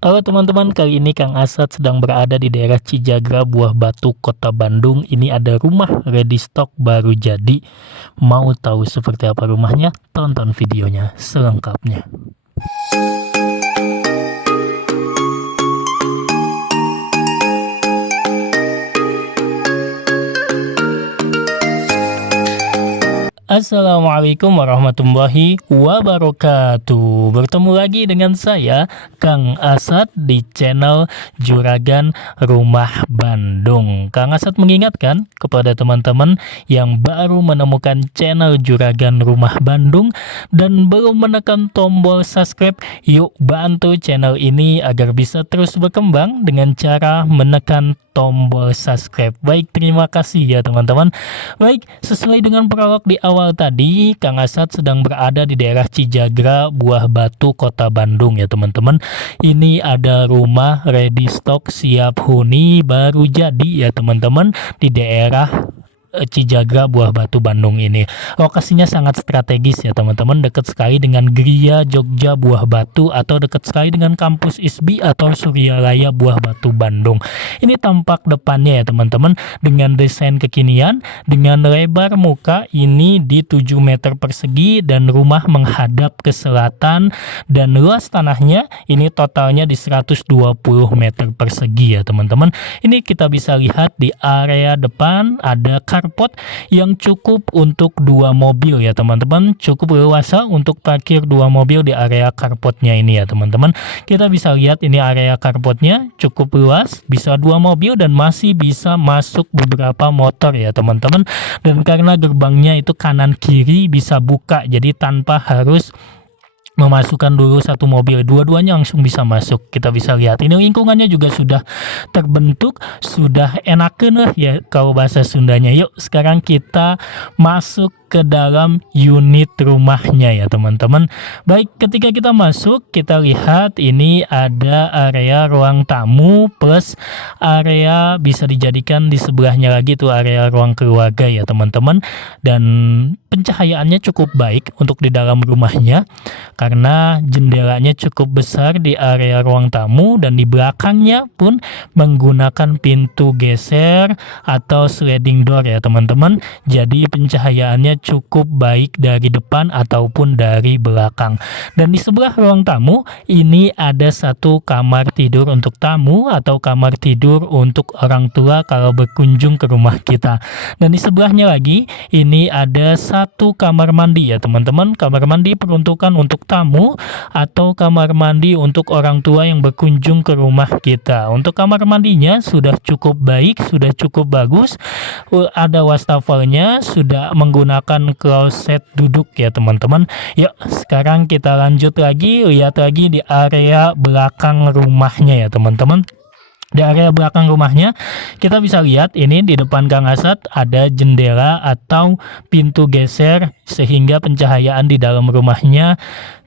Halo teman-teman, kali ini Kang Asad sedang berada di daerah Cijagra, Buah Batu, Kota Bandung. Ini ada rumah ready stock baru jadi. Mau tahu seperti apa rumahnya? Tonton videonya selengkapnya. Assalamualaikum warahmatullahi wabarakatuh. Bertemu lagi dengan saya, Kang Asad, di channel Juragan Rumah Bandung. Kang Asad mengingatkan kepada teman-teman yang baru menemukan channel Juragan Rumah Bandung dan belum menekan tombol subscribe, yuk bantu channel ini agar bisa terus berkembang dengan cara menekan tombol subscribe. Baik, terima kasih ya teman-teman. Baik, sesuai dengan prolog di awal tadi, Kang Asad sedang berada di daerah Cijagra, Buah Batu, Kota Bandung ya teman-teman. Ini ada rumah ready stock siap huni baru jadi ya teman-teman di daerah Cijagra, Buah Batu, Bandung ini. Lokasinya sangat strategis ya teman-teman, dekat sekali dengan Gria Jogja Buah Batu atau dekat sekali dengan kampus ISBI atau Suryalaya Buah Batu Bandung. Ini tampak depannya ya teman-teman, dengan desain kekinian, dengan lebar muka ini di 7 meter persegi dan rumah menghadap ke selatan, dan luas tanahnya ini totalnya di 120 meter persegi ya teman-teman. Ini kita bisa lihat di area depan ada carport yang cukup untuk 2 mobil ya teman-teman, cukup leluasa untuk parkir 2 mobil di area carportnya ini ya teman-teman. Kita bisa lihat ini area carportnya cukup luas, bisa 2 mobil dan masih bisa masuk beberapa motor ya teman-teman. Dan karena gerbangnya itu kanan kiri bisa buka, jadi tanpa harus memasukkan dulu satu mobil, dua-duanya langsung bisa masuk. Kita bisa lihat ini lingkungannya juga sudah terbentuk, sudah enakeun lah ya kalau bahasa Sundanya. Yuk sekarang kita masuk ke dalam unit rumahnya ya teman-teman. Baik, ketika kita masuk kita lihat ini ada area ruang tamu plus area bisa dijadikan di sebelahnya lagi tuh area ruang keluarga ya teman-teman. Dan pencahayaannya cukup baik untuk di dalam rumahnya karena jendelanya cukup besar di area ruang tamu, dan di belakangnya pun menggunakan pintu geser atau sliding door ya teman-teman. Jadi pencahayaannya cukup baik dari depan ataupun dari belakang. Dan di sebelah ruang tamu ini ada satu kamar tidur untuk tamu atau kamar tidur untuk orang tua kalau berkunjung ke rumah kita. Dan di sebelahnya lagi ini ada satu kamar mandi ya teman-teman. Kamar mandi peruntukan untuk tamu atau kamar mandi untuk orang tua yang berkunjung ke rumah kita. Untuk kamar mandinya sudah cukup baik, sudah cukup bagus. Ada wastafelnya, sudah menggunakan kloset duduk ya teman-teman. Yuk sekarang kita lanjut lagi, lihat lagi di area belakang rumahnya ya teman-teman. Di area belakang rumahnya kita bisa lihat ini di depan Kang Asad ada jendela atau pintu geser sehingga pencahayaan di dalam rumahnya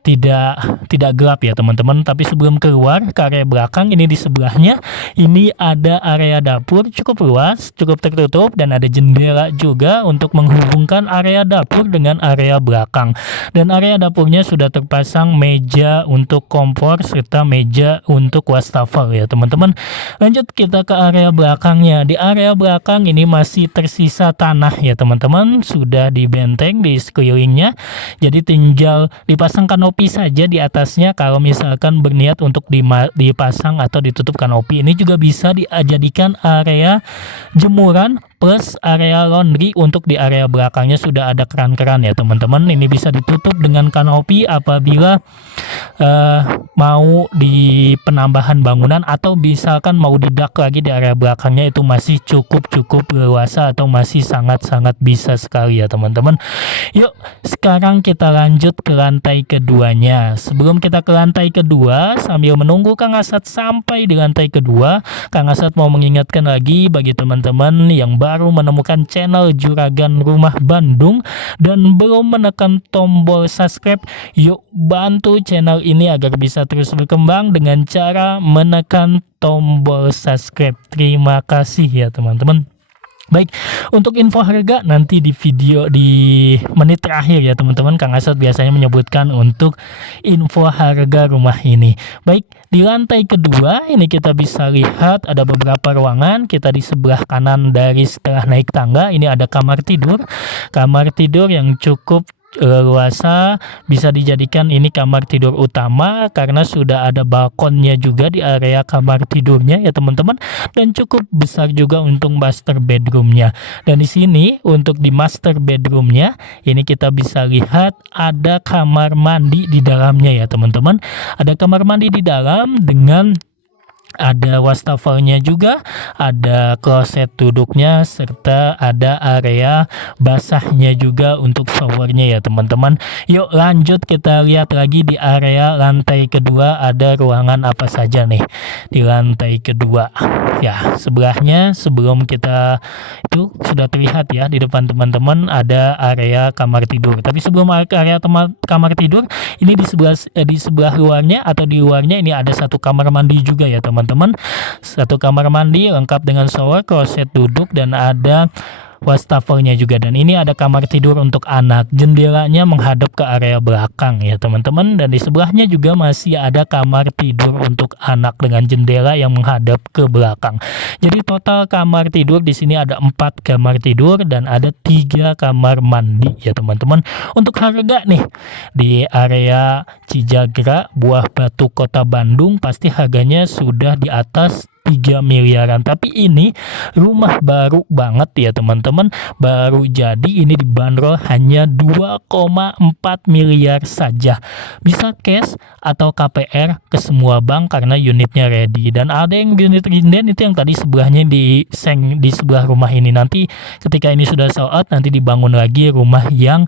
tidak gelap ya teman-teman. Tapi sebelum keluar ke area belakang ini di sebelahnya ini ada area dapur cukup luas, cukup tertutup, dan ada jendela juga untuk menghubungkan area dapur dengan area belakang. Dan area dapurnya sudah terpasang meja untuk kompor serta meja untuk wastafel ya teman-teman. Lanjut kita ke area belakangnya. Di area belakang ini masih tersisa tanah ya teman-teman, sudah dibenteng di sekelilingnya. Jadi tinggal dipasang kanopi saja di atasnya kalau misalkan berniat untuk dipasang atau ditutup kanopi. Ini juga bisa dijadikan area jemuran plus area laundry. Untuk di area belakangnya sudah ada keran-keran ya teman-teman. Ini bisa ditutup dengan kanopi apabila mau di penambahan bangunan atau misalkan mau didak lagi di area belakangnya, itu masih cukup leluasa atau masih sangat bisa sekali ya teman-teman. Yuk sekarang kita lanjut ke lantai keduanya. Sebelum kita ke lantai kedua, sambil menunggu Kang Asad sampai di lantai kedua, Kang Asad mau mengingatkan lagi bagi teman-teman yang baru menemukan channel Juragan Rumah Bandung dan belum menekan tombol subscribe, yuk bantu channel ini agar bisa terus berkembang dengan cara menekan tombol subscribe. Terima kasih ya teman-teman. Baik, untuk info harga nanti di video di menit terakhir ya teman-teman. Kang Asad biasanya menyebutkan untuk info harga rumah ini. Baik, di lantai kedua ini kita bisa lihat ada beberapa ruangan. Kita di sebelah kanan dari setelah naik tangga ini ada kamar tidur. Kamar tidur yang cukup leluasa, bisa dijadikan ini kamar tidur utama karena sudah ada balkonnya juga di area kamar tidurnya ya teman-teman, dan cukup besar juga untuk master bedroomnya. Dan di sini untuk di master bedroomnya ini kita bisa lihat ada kamar mandi di dalamnya ya teman-teman. Ada kamar mandi di dalam dengan ada wastafelnya juga, ada kloset duduknya, serta ada area basahnya juga untuk showernya ya teman-teman. Yuk lanjut kita lihat lagi di area lantai kedua ada ruangan apa saja nih di lantai kedua. Ya, sebelahnya sebelum kita itu sudah terlihat ya di depan teman-teman ada area kamar tidur. Tapi sebelum area kamar tidur ini di sebelah luarnya atau di luarnya ini ada satu kamar mandi juga ya teman-teman. Satu kamar mandi lengkap dengan shower, kloset duduk, dan ada wastafelnya juga. Dan ini ada kamar tidur untuk anak, jendelanya menghadap ke area belakang ya teman-teman. Dan di sebelahnya juga masih ada kamar tidur untuk anak dengan jendela yang menghadap ke belakang. Jadi total kamar tidur di sini ada 4 kamar tidur dan ada 3 kamar mandi ya teman-teman. Untuk harga nih di area Cijagra, Buah Batu, Kota Bandung pasti harganya sudah di atas 3 miliaran. Tapi ini rumah baru banget ya teman-teman, baru jadi, ini dibanderol hanya 2,4 miliar saja. Bisa cash atau KPR ke semua bank karena unitnya ready. Dan ada yang unit rinden itu yang tadi sebelahnya di sebelah rumah ini. Nanti ketika ini sudah sold out nanti dibangun lagi rumah yang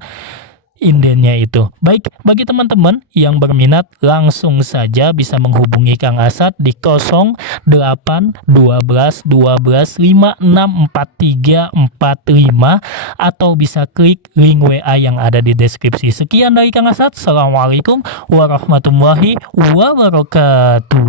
indennya itu. Baik, bagi teman-teman yang berminat langsung saja bisa menghubungi Kang Asad di 08 12 12 56 43 45 atau bisa klik link WA yang ada di deskripsi. Sekian dari Kang Asad. Assalamualaikum warahmatullahi wabarakatuh.